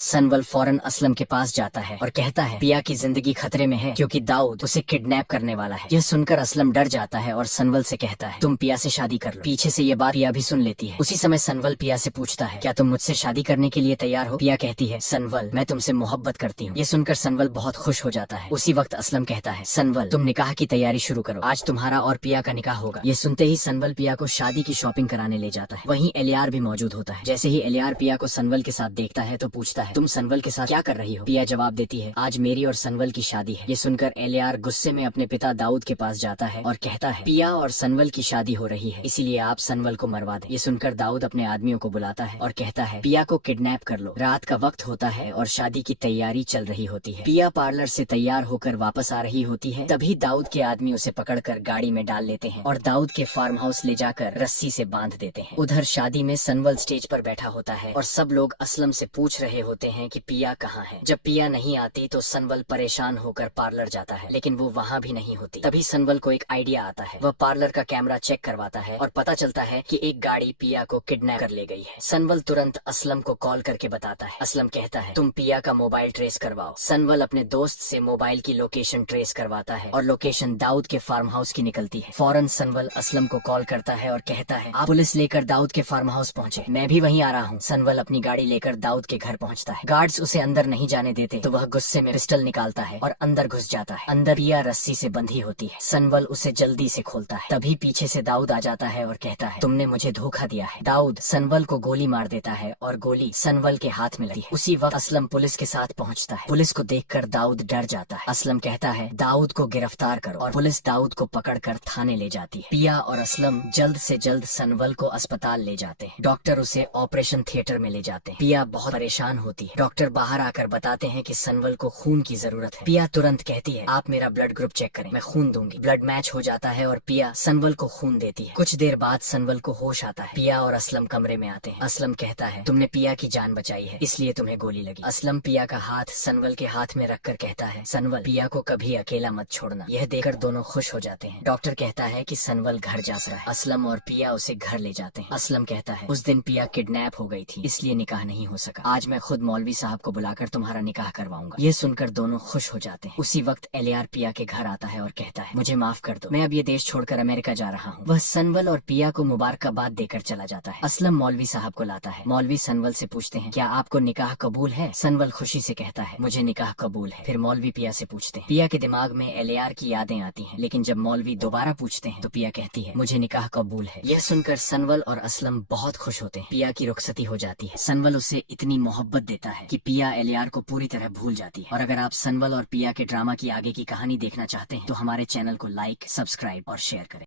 सनवल फौरन असलम के पास जाता है और कहता है पिया की जिंदगी खतरे में है क्योंकि दाऊद उसे किडनैप करने वाला है। यह सुनकर असलम डर जाता है और सनवल से कहता है तुम पिया से शादी कर लो। पीछे से ये बात पिया भी सुन लेती है। उसी समय सनवल पिया से पूछता है क्या तुम मुझसे शादी करने के लिए तैयार हो। पिया कहती है सनवल मैं तुमसे मोहब्बत करती हूँ। ये सुनकर सनवल बहुत खुश हो जाता है। उसी वक्त असलम कहता है सनवल तुम निकाह की तैयारी शुरू करो, आज तुम्हारा और पिया का निकाह होगा। ये सुनते ही सनवल पिया को शादी की शॉपिंग कराने ले जाता है। वहीं एलियार भी मौजूद होता है। जैसे ही एलियार पिया को सनवल के साथ देखता है तो पूछता है तुम सनवल के साथ क्या कर रही हो। पिया जवाब देती है आज मेरी और सनवल की शादी है। ये सुनकर एलियार गुस्से में अपने पिता दाऊद के पास जाता है और कहता है पिया और सनवल की शादी हो रही है, इसीलिए आप सनवल को मरवा दें। ये सुनकर दाऊद अपने आदमियों को बुलाता है और कहता है पिया को किडनैप कर लो। रात का वक्त होता है और शादी की तैयारी चल रही होती है। पिया पार्लर से तैयार होकर वापस आ रही होती है, तभी दाऊद के आदमी उसे पकड़कर गाड़ी में डाल लेते हैं और दाऊद के फार्म हाउस ले जाकर रस्सी से बांध देते हैं। उधर शादी में सनवल स्टेज पर बैठा होता है और सब लोग असलम से पूछ रहे होते हैं कि पिया कहाँ है। जब पिया नहीं आती तो सनवल परेशान होकर पार्लर जाता है, लेकिन वो वहाँ भी नहीं होती। तभी सनवल को एक आइडिया आता है। वह पार्लर का कैमरा चेक करवाता है और पता चलता है कि एक गाड़ी पिया को किडनैप कर ले गई है। सनवल तुरंत असलम को कॉल करके बताता है। असलम कहता है तुम पिया का मोबाइल ट्रेस करवाओ। सनवल अपने दोस्त से मोबाइल की लोकेशन ट्रेस करवाता है और लोकेशन दाऊद के फार्म हाउस की निकलती है। फौरन सनवल असलम को कॉल करता है और कहता है आप पुलिस लेकर दाऊद के फार्म हाउस पहुँचे, मैं भी वहीं आ रहा हूँ। सनवल अपनी गाड़ी लेकर दाऊद के घर पहुँचता है। गार्ड्स उसे अंदर नहीं जाने देते तो वह गुस्से में पिस्टल निकालता है और अंदर घुस जाता है। अंदर पिया रस्सी से बंधी होती है। सनवल उसे जल्दी से खोलता है। तभी पीछे से दाऊद आ जाता है और कहता है तुमने मुझे धोखा दिया है। दाऊद सनवल को गोली मार देता है और गोली सनवल के हाथ में लगती है। उसी वक्त असलम पुलिस के साथ पहुंचता है। पुलिस को देखकर दाऊद डर जाता है। असलम कहता है दाऊद को गिरफ्तार करो और पुलिस दाऊद को पकड़कर थाने ले जाती है। पिया और असलम जल्द से जल्द सनवल को अस्पताल ले जाते हैं। डॉक्टर उसे ऑपरेशन थिएटर में ले जाते हैं। पिया बहुत परेशान होती है। डॉक्टर बाहर आकर बताते हैं कि सनवल को खून की जरूरत है। पिया तुरंत कहती है आप मेरा ब्लड ग्रुप चेक करें, मैं खून दूंगी। ब्लड मैच हो जाता है और पिया सनवल को खून देती है। कुछ देर बाद सनवल को होश आता है। पिया और असलम कमरे में आते हैं। असलम कहता है तुमने पिया की जान बचाई है, इसलिए तुम्हें गोली लगी। असलम पिया का हाथ सनवल के हाथ में रखकर कहता है सनवल पिया को कभी अकेला मत छोड़ना। यह देखकर दोनों खुश हो जाते हैं। डॉक्टर कहता है कि सनवल घर जा सकता है। असलम और पिया उसे घर ले जाते हैं। असलम कहता है उस दिन पिया किडनैप हो गई थी, इसलिए निकाह नहीं हो सका। आज मैं खुद मौलवी साहब को बुलाकर तुम्हारा निकाह करवाऊंगा। ये सुनकर दोनों खुश हो जाते हैं। उसी वक्त एलियार पिया के घर आता है और कहता है मुझे माफ कर दो, मैं अब ये देश छोड़कर अमेरिका जा रहा हूँ। वह सनवल और पिया को मुबारकबाद देकर चला जाता है। असलम मौलवी साहब को लाता है। मौलवी सनवल से पूछते हैं क्या आपको निकाह कबूल है। सनवल खुशी से कहता है मुझे निकाह कबूल है। फिर मौलवी पिया से पूछते हैं। पिया के दिमाग में एलियार की यादें आती हैं, लेकिन जब मौलवी दोबारा पूछते हैं तो पिया कहती है मुझे निकाह कबूल है। यह सुनकर सनवल और असलम बहुत खुश होते हैं। पिया की रुखसती हो जाती है। सनवल उसे इतनी मोहब्बत देता है कि पिया एलियार को पूरी तरह भूल जाती है। और अगर आप सनवल और पिया के ड्रामा की आगे की कहानी देखना चाहते हैं तो हमारे चैनल को लाइक, सब्सक्राइब और शेयर करें।